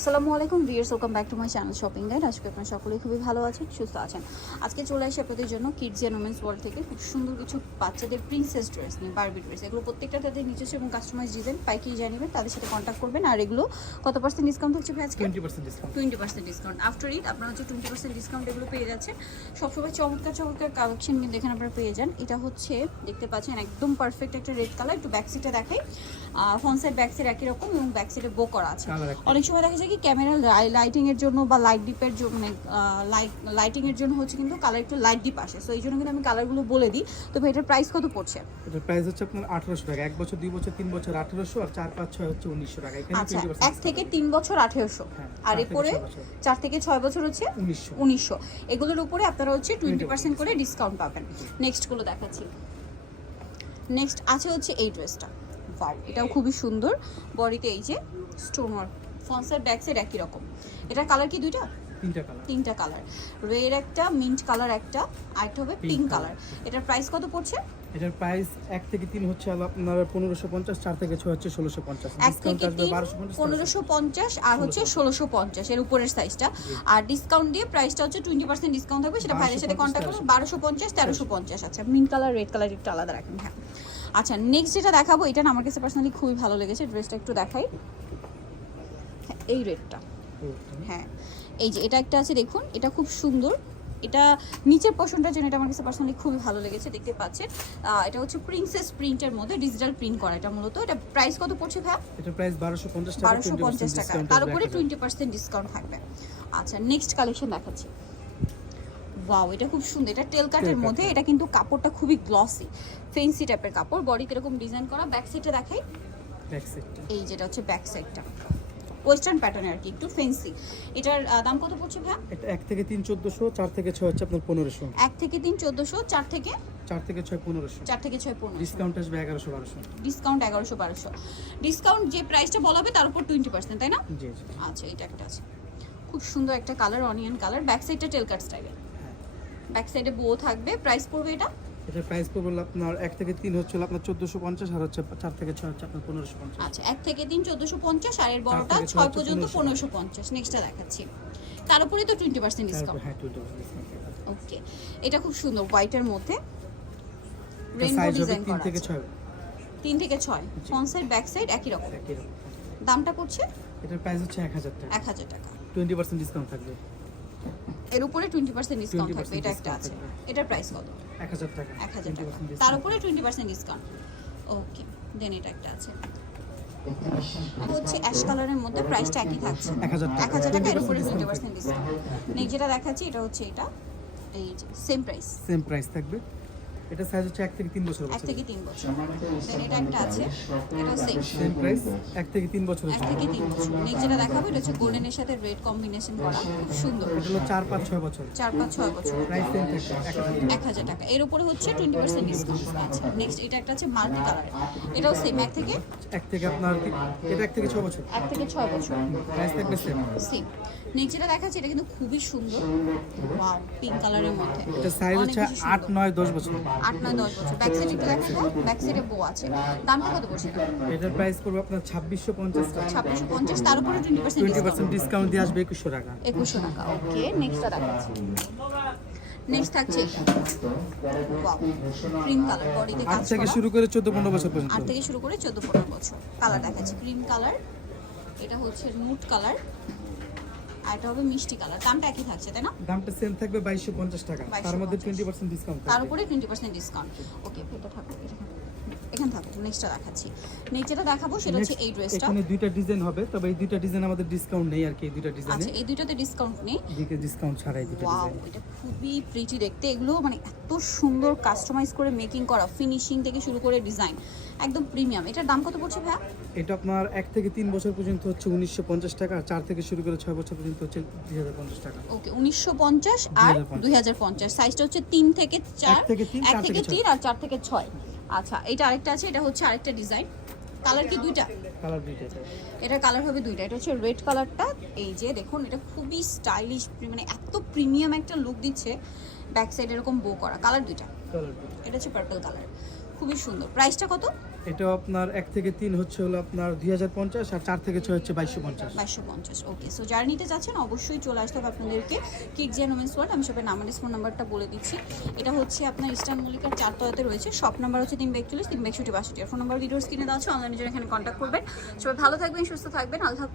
আসসালামু আলাইকুম viewers welcome back to my channel shopping guide. আজকে আপনারা সকলেই খুবই ভালো আছেন সুস্থ আছেন। আজকে চলে আসে আপনাদের জন্য কিডস অ্যান্ড ওমেন্স ওয়ার্ল্ড থেকে খুব সুন্দর কিছু বাচ্চাদের প্রিন্সেস ড্রেস নিয়ে বারবি ড্রেস এগুলো প্রত্যেকটা তাদের নিজস্ব এবং কাস্টমাইজ ডিজাইন পাইকারি জানিবেন তাদের সাথে কন্ট্যাক্ট করবেন। আর এগুলো কত পার্সেন্ট ডিসকাউন্ট হচ্ছে ভাই আজকে? Twenty percent discount twenty percent discount after it আপনারা হচ্ছে টোয়েন্টি পার্সেন্ট ডিসকাউন্ট এগুলো পেয়ে যাচ্ছেন। সবসময় চমৎকার চমৎকার কালেকশন কিন্তু এখানে আপনারা পেয়ে যান। এটা হচ্ছে দেখতে পাচ্ছেন একদম পারফেক্ট একটা রেড কালার একটু ব্যাক সাইডে দেখাই। ফ্রন্ট সাইড ব্যাক সাইড একই রকম এবং ব্যাক সাইডে বো করা আছে। অনেক সময় দেখা যায় কি ক্যামেরা লাইটিং এর জন্য বা লাইট ডিপের জন্য মানে লাইট লাইটিং এর জন্য হচ্ছে কিন্তু কালার একটু লাইট ডিপ আসে। সো এই জন্য কিন্তু আমি কালারগুলো বলে দিই। তবে এটার প্রাইস কত পড়ছে? এটার প্রাইস হচ্ছে আপনার আঠারোশো টাকা। এক বছর দুই বছর তিন বছর আঠারোশো আর চার পাঁচ ছয় হচ্ছে উনিশশো টাকা। এখানে আচ্ছা এক থেকে তিন বছর আঠেরোশো। হ্যাঁ, আর এরপরে চার থেকে ছয় বছর হচ্ছে উনিশশো। এগুলোর উপরে আপনারা হচ্ছে টোয়েন্টি পার্সেন্ট করে ডিসকাউন্ট পাবেন। নেক্সটগুলো দেখাচ্ছি। নেক্সট আছে হচ্ছে এই ড্রেসটা এটাও খুবই সুন্দর। বডিতে এই যে stone work side back side একই রকম। এটার কালার কি দুইটা? তিনটা কালার তিনটা কালার রেড একটা মিন্ট কালার একটা আর একটা হবে পিঙ্ক কালার এটার প্রাইস কত পড়ছে? এটার প্রাইস এক থেকে তিন হচ্ছে আপনার পনেরোশো পঞ্চাশ চার থেকে ছয় হচ্ছে ষোলোশো পঞ্চাশ। এক থেকে পনেরোশো পঞ্চাশ আর হচ্ছে ষোলোশো পঞ্চাশ। এর উপরের সাইজটা আর ডিসকাউন্ট দিয়ে প্রাইসটা হচ্ছে টোয়েন্টি পার্সেন্ট ডিসকাউন্ট থাকবে সেটা ভাইয়ের সাথে 1250, কন্ট্যাক্ট করবে বারোশো পঞ্চাশ তেরোশো পঞ্চাশ। আচ্ছা মিন কালার রেড কালার একটু আলাদা রাখেন হ্যাঁ। আচ্ছা নেক্সট যেটা দেখাবো এটা না আমার কাছে পার্সোনালি খুবই ভালো লেগেছে ড্রেসটা একটু দেখাই। এই রেডটা হ্যাঁ এই যে এটা একটা আছে দেখুন এটা খুব সুন্দর। এটা নিচের পোর্শনটার জন্য এটা আমার কাছে পার্সোনালি খুবই ভালো লেগেছে দেখতে পাচ্ছেন। এটা হচ্ছে প্রিন্সেস প্রিন্টের মধ্যে ডিজিটাল প্রিন্ট করা এটা মূলত। এটা প্রাইস কত পড়ছে ভাই এটার প্রাইস বারোশো পঞ্চাশ টাকা বারোশো পঞ্চাশ টাকা। তার উপরে ডিসকাউন্ট টোয়েন্টি পার্সেন্ট ডিসকাউন্ট থাকবে। আচ্ছা নেক্সট কালেকশন দেখাচ্ছি। ওয়াও এটা খুব সুন্দর। এটা টেল কাটের মধ্যে। এটা কিন্তু কাপড়টা খুবই গ্লসি ফেন্সি টাইপের কাপড় বডি কীরকম ডিজাইন করা ব্যাক সাইডটা দেখাই। ব্যাক সাইডটা এই যেটা হচ্ছে ব্যাক সাইডটা ওয়েস্টার্ন প্যাটার্ন আর কি একটু ফেন্সি এটার দাম কত পড়ছে ভাই এটা এক থেকে তিন চোদ্দোশো চার থেকে ছয় হচ্ছে আপনার পনেরোশো। এক থেকে তিন চোদ্দোশো চার থেকে? চার থেকে ছয় পনেরোশো। চার থেকে ছয় পনেরো ডিসকাউন্ট আসবে এগারোশো বারোশো। ডিসকাউন্ট এগারোশো বারোশো। ডিসকাউন্ট যে প্রাইসটা বলা হবে তার উপর টোয়েন্টি পার্সেন্ট তাই না? জি আচ্ছা এটা একটা আছে। খুব সুন্দর একটা কালার অনিয়ন কালার ব্যাক সাইডটা টেল কাট স্টাইলের ব্যাক সাইডে বো থাকবে। প্রাইস পড়বে এটা? এটার প্রাইস পড়বে আপনার এক থেকে তিন হচ্ছে আপনার চোদ্দোশো পঞ্চাশ আর হচ্ছে চার থেকে ছয় হচ্ছে আপনার পনেরোশো পঞ্চাশ। আচ্ছা এক থেকে তিন চোদ্দোশো পঞ্চাশ আর এর বড়টা ছয় পর্যন্ত 1550 পনেরোশো পঞ্চাশ। নেক্সটটা দেখাচ্ছি। তার উপরে তো টোয়েন্টি পার্সেন্ট ডিসকাউন্ট হ্যাঁ টোয়েন্টি পার্সেন্ট ডিসকাউন্ট ওকে এটা খুব সুন্দর হোয়াইটের মধ্যে। হবে ডিজাইন করা থেকে। ছয়। তিন থেকে ছয়। ফ্রন্ট সাইড ব্যাক সাইড একই রকম। একই রকম। দামটা পড়ছে? এটার প্রাইস হচ্ছে এক হাজার টাকা। এক হাজার টাকা। টোয়েন্টি পার্সেন্ট ডিসকাউন্ট থাকবে। এর উপরে টোয়েন্টি পার্সেন্ট ডিসকাউন্ট থাকবে এটা একটা আছে। এটার প্রাইস কত? এক হাজার টাকা। এক হাজার টাকা। তার উপরে twenty percent discount okay then এটা একটা আছে। হচ্ছে অ্যাশ কালারের মধ্যে প্রাইসটা একই থাকছে। 1000 টাকা। এক হাজার টাকা এর উপরে 20% টোয়েন্টি পার্সেন্ট ডিসকাউন্ট নেক্সট যেটা দেখাচ্ছি এটা হচ্ছে এটা। এই যে সেম প্রাইস সেম প্রাইস থাকবে। এটা সাইজ হচ্ছে এক থেকে তিন বছর এক থেকে তিন বছর। দেন এটা একটা আছে এটা সেম সেম প্রাইস এক থেকে তিন বছর এক থেকে তিন বছর। নেক্সট যেটা দেখাবো এটা হচ্ছে গোল্ডেনের সাথে রেড কম্বিনেশন করা। খুব সুন্দর। এটা হলো চার পাঁচ ছয় বছর। চার পাঁচ ছয় বছর। প্রাইস সেম থাকবে এক হাজার টাকা। এর উপরে হচ্ছে টোয়েন্টি পার্সেন্ট ডিসকাউন্ট আছে নেক্সট এটা একটা আছে মাল্টি কালার এটাও সেম এক থেকে? এক থেকে আপনার এটা এক থেকে ছয় বছর। এক থেকে ছয় বছর। প্রাইস থাকবে সেম সেম নেক্সট যেটা দেখাচ্ছে এটা কিন্তু খুবই সুন্দর। পিঙ্ক কালারের মধ্যে। এটা সাইজ হচ্ছে বেশি সুন্দর। আট নয় দশ বছর। আট নয় দশ বছর। ব্যাক সাইড একটু ব্যাক সাইডে বউ আছে। দামটা কত পড়ছে? এটার প্রাইস পড়বে আপনার ছাব্বিশশো পঞ্চাশ টাকা। ছাব্বিশশো পঞ্চাশ তার উপরে twenty percent twenty percent discount দিয়ে আসবে একুশশো টাকা। একুশশো টাকা। ওকে নেক্সটটা দেখাচ্ছি। নেক্সট থাকছে ক্রিম কালার বডিতে আট কাজ থেকে শুরু করে চোদ্দ পনেরো বছর পর্যন্ত। আট থেকে শুরু করে চোদ্দ পনেরো বছর। কালার দেখাচ্ছি। ক্রিম কালার এটা হচ্ছে নুট কালার আর এটা হবে মিষ্টি কালার। দামটা একই থাকছে তাই না? দামটা সেম থাকবে বাইশশো পঞ্চাশ টাকা। তার মধ্যে 2250 টোয়েন্টি পার্সেন্ট ডিসকাউন্ট তার উপরে টোয়েন্টি পার্সেন্ট ডিসকাউন্ট ওকে এটা থাকুক এটা। এখানে থাকুক নেক্সটটা দেখাচ্ছি। নেক্সট যেটা দেখাবো সেটা হচ্ছে এই ড্রেসটা এখানে দুইটা ডিজাইন হবে তবে এই দুইটা ডিজাইন আমাদের ডিসকাউন্ট নেই আর কি এই দুইটা ডিজাইনে আচ্ছা এই দুইটাতে ডিসকাউন্ট নেই। দিকে ডিসকাউন্ট ছাড়াই ওয়াও ডিজাইন এটা খুবই প্রিটি দেখতে। এগুলো মানে এত সুন্দর কাস্টমাইজ করে মেকিং করা ফিনিশিং থেকে শুরু করে ডিজাইন একদম প্রিমিয়াম এটার দাম কত পড়ছে ভাইয়া? এটা আপনার এক থেকে তিন বছর পর্যন্ত হচ্ছে উনিশশো পঞ্চাশ টাকা আর চার থেকে শুরু করে ছয় বছর পর্যন্ত হচ্ছে দুই হাজার পঞ্চাশ টাকা। ওকে উনিশশো পঞ্চাশ আর 2050 দুই হাজার পঞ্চাশ। সাইজটা হচ্ছে তিন থেকে চার এক থেকে থেকে থেকে তিন আর চার থেকে ছয়। আচ্ছা এটা আরেকটা আছে এটা হচ্ছে আরেকটা ডিজাইন। কালার কি দুইটা? কালার দুইটা এটা। কালার হবে দুইটা এটা হচ্ছে রেড কালারটা এই যে দেখুন এটা খুবই স্টাইলিশ মানে এত প্রিমিয়াম একটা লুক দিচ্ছে ব্যাক সাইড এরকম বো করা কালার দুইটা। কালার দুইটা। এটা হচ্ছে পার্পল কালার খুবই সুন্দর। প্রাইসটা কত? এটাও আপনার এক থেকে তিন হচ্ছে হলো আপনার দুই হাজার পঞ্চাশ আর চার থেকে ছয় হচ্ছে বাইশশো পঞ্চাশ। বাইশশো পঞ্চাশ ওকে সো যারা নিতে অবশ্যই চলে আসতে হবে আপনাদেরকে। কিক জেন ওমেন্স ওয়ার্ল্ড আমি সবাই নাম্বার ফোন নাম্বারটা বলে দিচ্ছি। এটা হচ্ছে আপনার ইস্টার্ন মল্লিকার চারতলাতে রয়েছে। শপ নাম্বার হচ্ছে তিন একচল্লিশ তিন একষট্টি, বাষট্টি। ফোন নাম্বার ভিডিওর স্ক্রিনে দেওয়া আছে অনলাইনে জন্য এখানে কন্ট্যাক্ট করবেন। সবাই ভালো থাকবেন, সুস্থ থাকবেন। আল্লাহ।